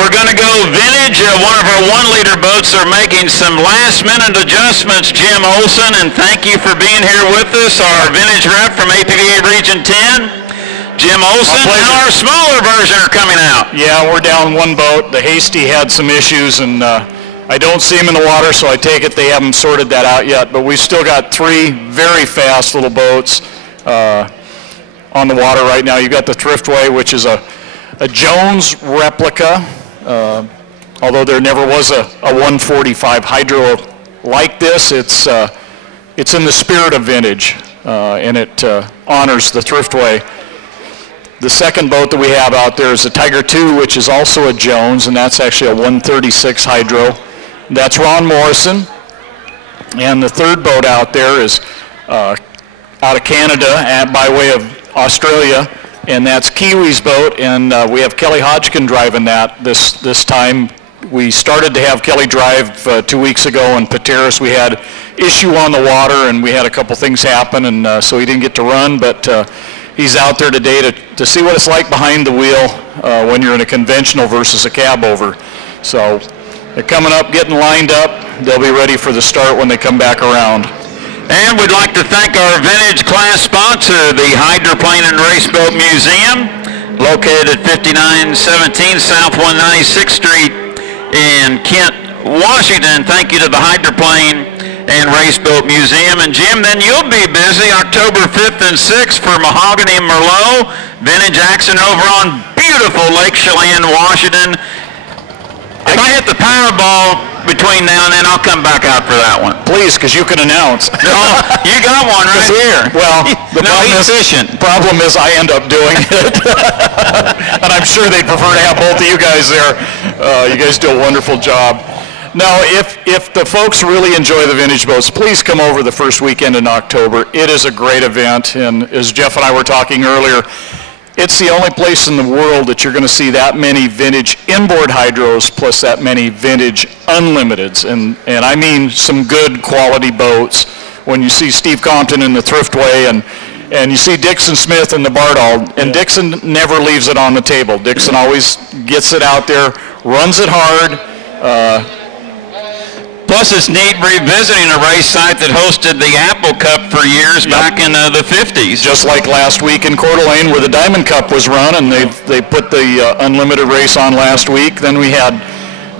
We're going to go vintage. One of our 1-liter boats are making some last-minute adjustments, Jim Olson, and thank you for being here with us, our vintage rep from APBA Region 10. Jim Olson, now our smaller version are coming out. Yeah, we're down one boat. The Hasty had some issues, and I don't see them in the water, so I take it they haven't sorted that out yet. But we've still got 3 very fast little boats on the water right now. You've got the Thriftway, which is a Jones replica. Although there never was a 145 hydro like this, it's in the spirit of vintage, and it honors the Thriftway. The second boat that we have out there is the Tiger II, which is also a Jones, and that's actually a 136 hydro. That's Ron Morrison. And the third boat out there is out of Canada by way of Australia, and that's Kiwi's boat, and we have Kelly Hodgkin driving that this time. We started to have Kelly drive 2 weeks ago in Pateros. We had issue on the water, and we had a couple things happen, and so he didn't get to run, but he's out there today to see what it's like behind the wheel when you're in a conventional versus a cab over. So they're coming up, getting lined up. They'll be ready for the start when they come back around. And we'd like to thank our vintage class sponsor, the Hydroplane and Raceboat Museum, located at 5917 South 196th Street in Kent, Washington. Thank you to the Hydroplane and Raceboat Museum. And Jim, then you'll be busy October 5th and 6th for Mahogany Merlot, vintage action over on beautiful Lake Chelan, Washington. If I hit the Powerball between now and then, I'll come back out for that one. Please, because you can announce. No, you got one right here. Well, the problem is I end up doing it. And I'm sure they'd prefer to have both of you guys there. You guys do a wonderful job. Now, if the folks really enjoy the vintage boats, please come over the first weekend in October. It is a great event, and as Jeff and I were talking earlier, it's the only place in the world that you're going to see that many vintage inboard hydros plus that many vintage unlimiteds, and I mean some good quality boats. When you see Steve Compton in the Thriftway and you see Dixon Smith in the Bardall, and Dixon never leaves it on the table. Dixon always gets it out there, runs it hard. Plus, it's neat revisiting a race site that hosted the Apple Cup for years back in the 50s. Just like last week in Coeur d'Alene where the Diamond Cup was run, and they put the Unlimited race on last week. Then we had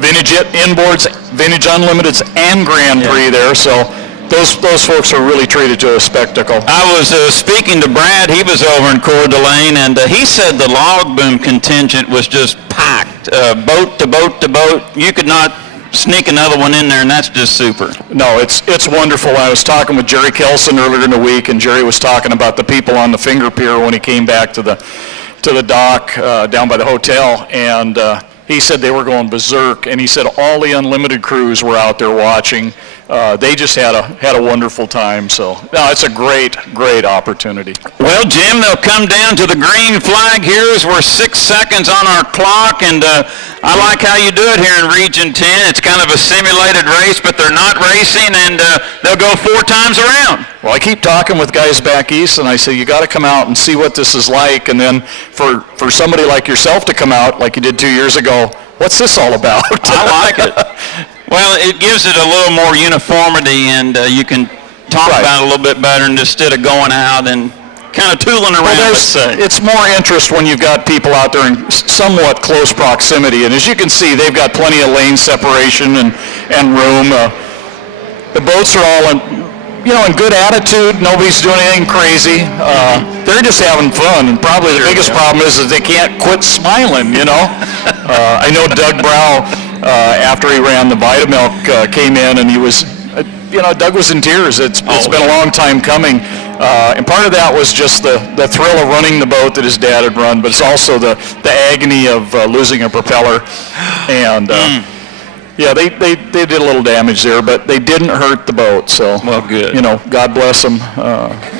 vintage inboards, vintage unlimiteds, and Grand Prix there. So those folks are really treated to a spectacle. I was speaking to Brad. He was over in Coeur d'Alene, and he said the log boom contingent was just packed, boat to boat to boat. You could not sneak another one in there, and that's just super. No, it's wonderful. I was talking with Jerry Kelson earlier in the week, and Jerry was talking about the people on the Finger Pier when he came back to the dock down by the hotel, and he said they were going berserk, and he said all the Unlimited crews were out there watching. They just had a wonderful time. So no, it's a great opportunity. Well, Jim, they'll come down to the green flag here as we're 6 seconds on our clock, and I like how you do it here in Region 10. It's kind of a simulated race, but they're not racing, and they'll go 4 times around. Well, I keep talking with guys back east, and I say, you got to come out and see what this is like, and then for somebody like yourself to come out like you did 2 years ago, what's this all about? I like it. Well, it gives it a little more uniformity, and you can talk about it a little bit better instead of going out and kind of tooling around, let's say. It's more interest when you've got people out there in somewhat close proximity, and as you can see, they've got plenty of lane separation and room. The boats are all in good attitude. Nobody's doing anything crazy. They're just having fun, and probably the biggest problem is that they can't quit smiling, I know Doug Brow, after he ran the Vitamilk, came in, and he was, Doug was in tears. It's been a long time coming. And part of that was just the thrill of running the boat that his dad had run, but it's also the agony of losing a propeller. And, Yeah, they did a little damage there, but they didn't hurt the boat. So, well, good. You know, God bless them.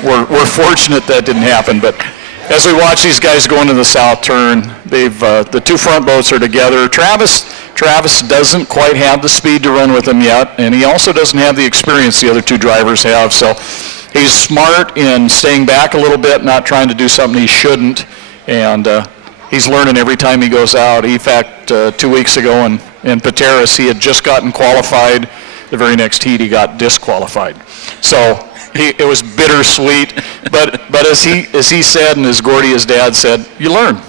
We're fortunate that didn't happen. But as we watch these guys go into the south turn, they've the two front boats are together. Travis doesn't quite have the speed to run with them yet, and he also doesn't have the experience the other two drivers have. So he's smart in staying back a little bit, not trying to do something he shouldn't, and he's learning every time he goes out. In fact, 2 weeks ago in Pateras, he had just gotten qualified. The very next heat, he got disqualified. So it was bittersweet. But as he said, and as Gordy, his dad, said, you learn.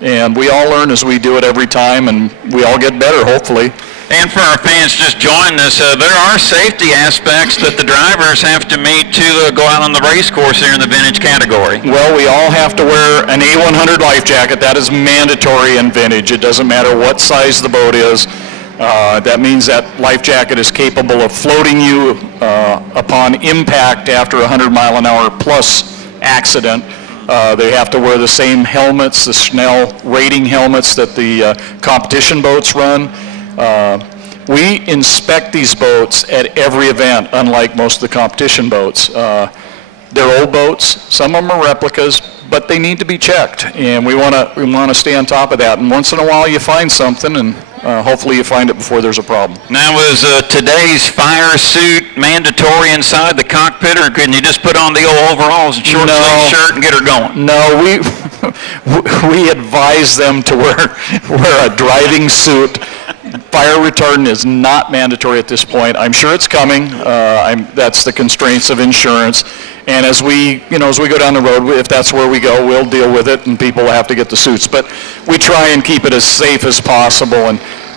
And we all learn as we do it every time, and we all get better, hopefully. And for our fans just joining us, there are safety aspects that the drivers have to meet to go out on the race course here in the vintage category. Well, we all have to wear an A100 life jacket. That is mandatory in vintage. It doesn't matter what size the boat is. That means that life jacket is capable of floating you upon impact after a 100-mile-an-hour plus accident. They have to wear the same helmets, the Schnell rating helmets that the competition boats run. We inspect these boats at every event, unlike most of the competition boats. They're old boats. Some of them are replicas, but they need to be checked, and we want to stay on top of that. And once in a while, you find something, and hopefully you find it before there's a problem. Now, was today's fire suit mandatory inside the cockpit, or couldn't you just put on the old overalls and short sleeve shirt and get her going? No, we advise them to wear a driving suit. Fire retardant is not mandatory at this point. I'm sure it's coming. That's the constraints of insurance. And as we go down the road, if that's where we go, we'll deal with it, and people will have to get the suits. But we try and keep it as safe as possible,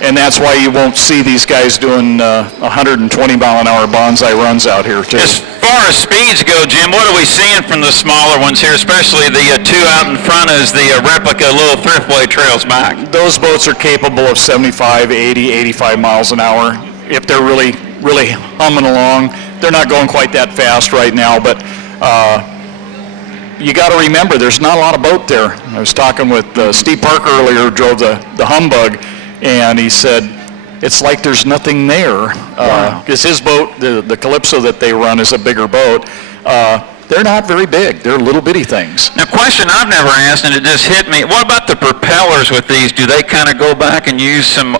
and that's why you won't see these guys doing 120-mile-an-hour bonsai runs out here, too. As far as speeds go, Jim, what are we seeing from the smaller ones here, especially the two out in front as the replica little Thriftway trails back? Those boats are capable of 75, 80, 85 miles an hour if they're really, really humming along. They're not going quite that fast right now, but you got to remember there's not a lot of boat there. I was talking with Steve Parker earlier, who drove the Humbug, and he said it's like there's nothing there because his boat, the Calypso that they run, is a bigger boat. They're not very big. They're little bitty things. Now, question I've never asked, and it just hit me, what about the propellers with these? Do they kind of go back and use some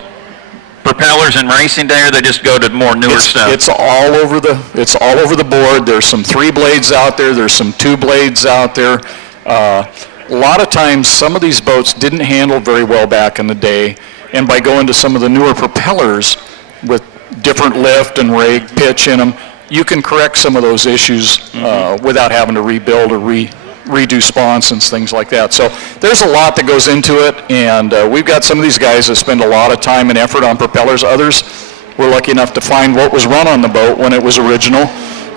propellers in racing day, or they just go to more newer stuff? It's all over the board. There's some 3 blades out there. There's some 2 blades out there. A lot of times, some of these boats didn't handle very well back in the day, and by going to some of the newer propellers with different lift and rig pitch in them, you can correct some of those issues without having to rebuild or redo sponsons, things like that. So there's a lot that goes into it, and we've got some of these guys that spend a lot of time and effort on propellers. Others were lucky enough to find what was run on the boat when it was original,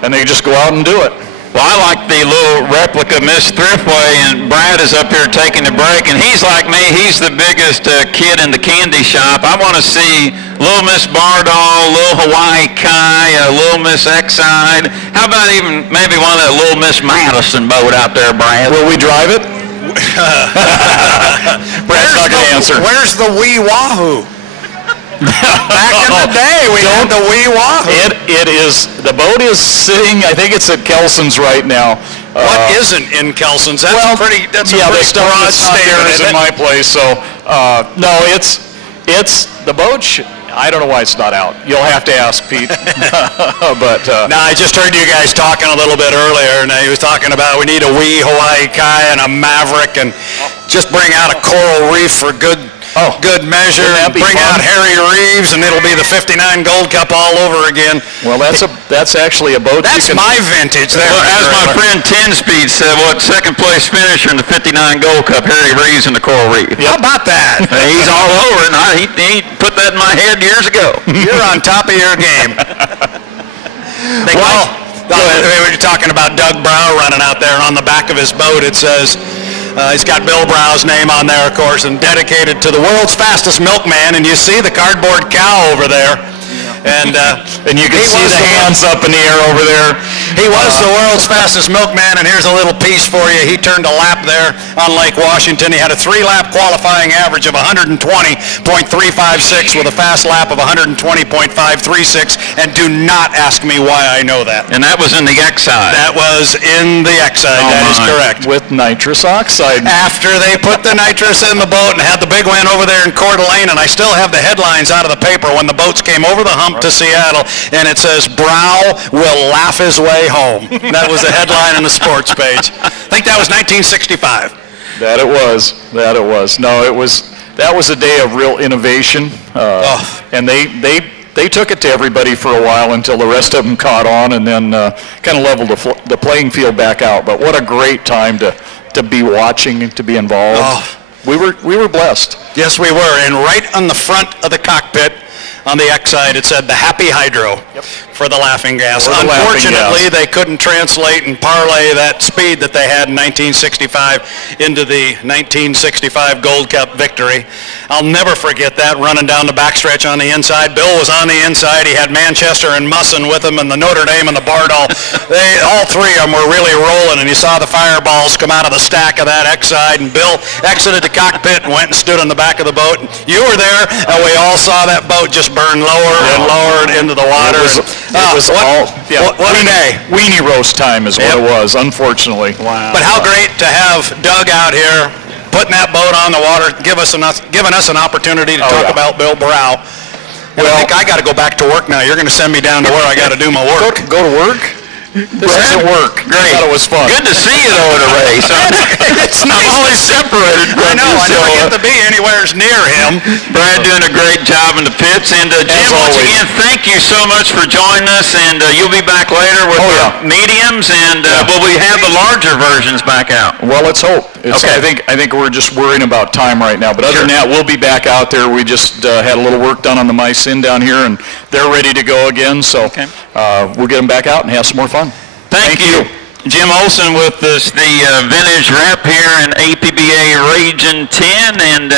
and they just go out and do it. Well, I like the little replica Miss Thriftway, and Brad is up here taking a break, and he's like me. He's the biggest kid in the candy shop. I want to see Little Miss Bardoll, Little Hawaii Kai, Little Miss Exide. How about even maybe one of that Little Miss Madison boat out there, Brad? Will we drive it? Brad's not going to answer. Where's the wee wahoo? Back in the day, we had the wee wahoo. It is, the boat is sitting, I think it's at Kelson's right now. What isn't in Kelson's? That's a pretty broad statement, is in my place. So, no, it's the boat. I don't know why it's not out. You'll have to ask Pete. But no, I just heard you guys talking a little bit earlier, and he was talking about we need a wee Hawaii Kai and a Maverick, and just bring out a coral reef for good measure. Bring out Harry Reeves, and it'll be the '59 Gold Cup all over again. Well, that's actually a boat. That's my vintage there. Well, as my friend 10-Speed said, second place finisher in the '59 Gold Cup, Harry Reeves in the Coral Reef. Yep. How about that? He's all over it, and he put that in my head years ago. You're on top of your game. Well, we were talking about Doug Brow running out there, and on the back of his boat it says, he's got Bill Brow's name on there, of course, and dedicated to the world's fastest milkman. And you see the cardboard cow over there. And you can see the hands up in the air over there. He was the world's fastest milkman, and here's a little piece for you. He turned a lap there on Lake Washington. He had a 3-lap qualifying average of 120.356 with a fast lap of 120.536, and do not ask me why I know that. And that was in the X-side. That was in the X-side, that is correct. With nitrous oxide. After they put the nitrous in the boat and had the big win over there in Coeur d'Alene, and I still have the headlines out of the paper when the boats came over the hump to Seattle, and it says, "Brow will laugh his way home." That was the headline on the sports page. I think that was 1965. That it was. That it was. No, that was a day of real innovation, and they took it to everybody for a while until the rest of them caught on, and then kind of leveled the playing field back out. But what a great time to be watching, to be involved. Oh. We were blessed. Yes, we were. And right on the front of the cockpit, on the X side, it said the Happy Hydro for the laughing gas. Unfortunately, they couldn't translate and parlay that speed that they had in 1965 into the 1965 Gold Cup victory. I'll never forget that, running down the backstretch on the inside. Bill was on the inside. He had Manchester and Musson with him, and the Notre Dame and the Bardol. All three of them were really rolling, and you saw the fireballs come out of the stack of that X side, and Bill exited the cockpit and went and stood on the back of the boat. You were there, and we all saw that boat just burn lower and lower into the water. It was all what a day. Weenie roast time is what it was, unfortunately. Wow. But how great to have Doug out here putting that boat on the water, giving us an opportunity to talk about Bill Brow. Well, I think I got to go back to work now. You're going to send me down to where I got to do my work. Go to work? This isn't work. Great. I thought it was fun. Good to see you though at a race. I'm always separated from I know. you, I never get to be anywhere near him. Brad doing a great job in the pits. And Jim, once again, thank you so much for joining us. And you'll be back later with mediums, and will we have the larger versions back out? Well, let's hope. I think we're just worrying about time right now. But other than that, we'll be back out there. We just had a little work done on the Mycin down here, and they're ready to go again. So we'll get them back out and have some more fun. Thank you. Jim Olson with us, the vintage rep here in APBA Region 10, and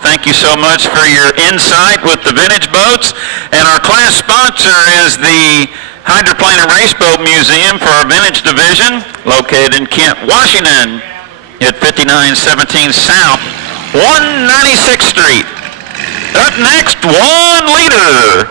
thank you so much for your insight with the vintage boats. And our class sponsor is the Hydroplane and Raceboat Museum for our vintage division, located in Kent, Washington, at 5917 South 196th Street. Up next, 1 liter.